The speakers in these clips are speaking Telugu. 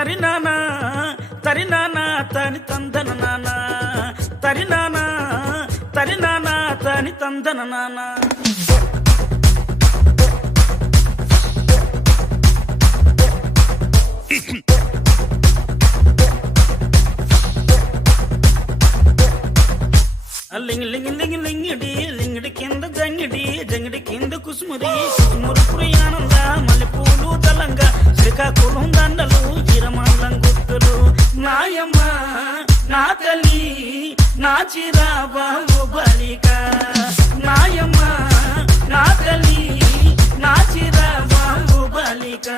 తరినానా తరినానా తని తందన నానా తరినానా తరినానా తని తందన నానా లింగి లింగి లింగి లింగిడి లింగిడి కింద జంగిడి జంగిడి కింద కుసుమురి కుసుమురు పురియానంద మల్లెపూలు దళంగా శ్రీకాకుళం దండలు జీరమండలం గుర్తులు నాయమ్మ నా తల్లి నా చిరాబాబు బలిక నాయమ్మ నా తల్లి నా చిరాబాబు బలిక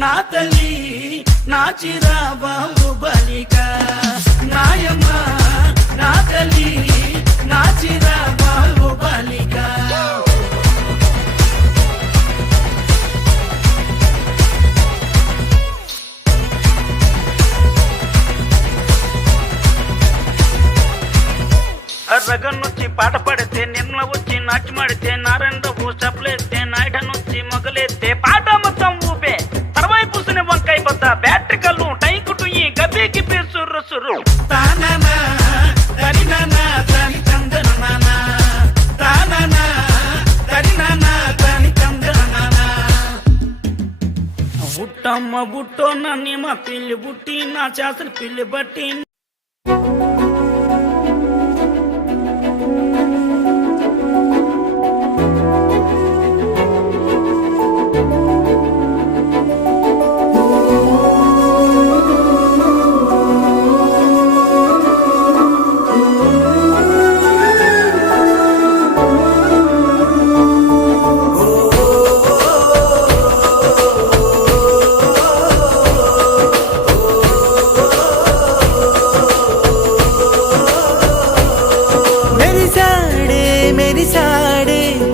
నా తల్లి నా చిరాబాబు బలిక నాయమ్మ నా తల్లి నా చిరాబాబు బలిక రగన్నొచ్చి పాట పడితే నిర్మల వచ్చి నాట్యమాడితే నారాయణరావు చప్పలేస్తే నాయుడనొచ్చి మొగలేస్తే పాట మొత్తం ఊపే తర్వాయి పూసిన వంకాయ బద్ద బ్యాటరీ కళ్ళు టైకుటు ఈ గబీకి సుర్రు సుర్రు బుట్టమ్మ బుట్టో నన్ను మా పిల్లి బుట్టి నా చేసిన పిల్లి బట్టి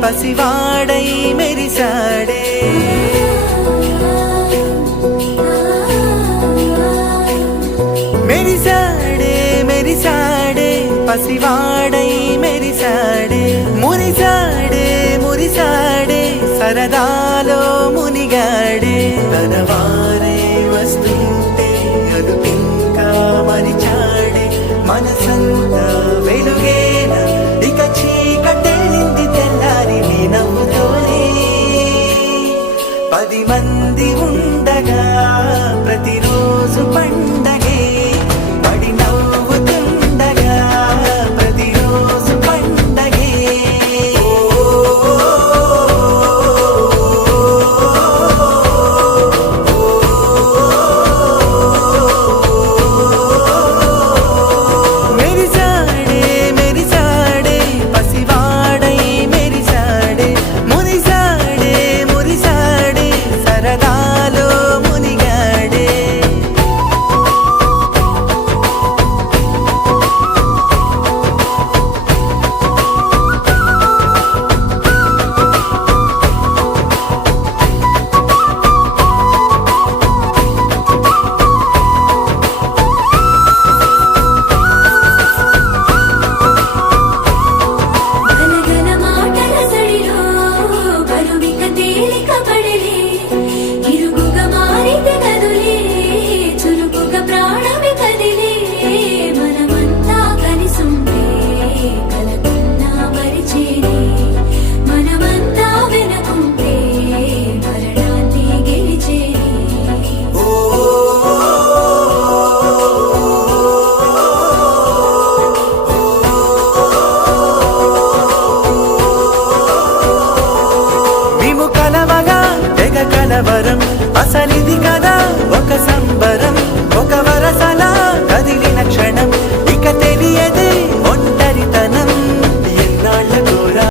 పసివాడై మెరిసాడే మెరిసాడే మెరిసాడే పసివాడై మెరిసాడే మురిసాడే మురిసాడే సరదా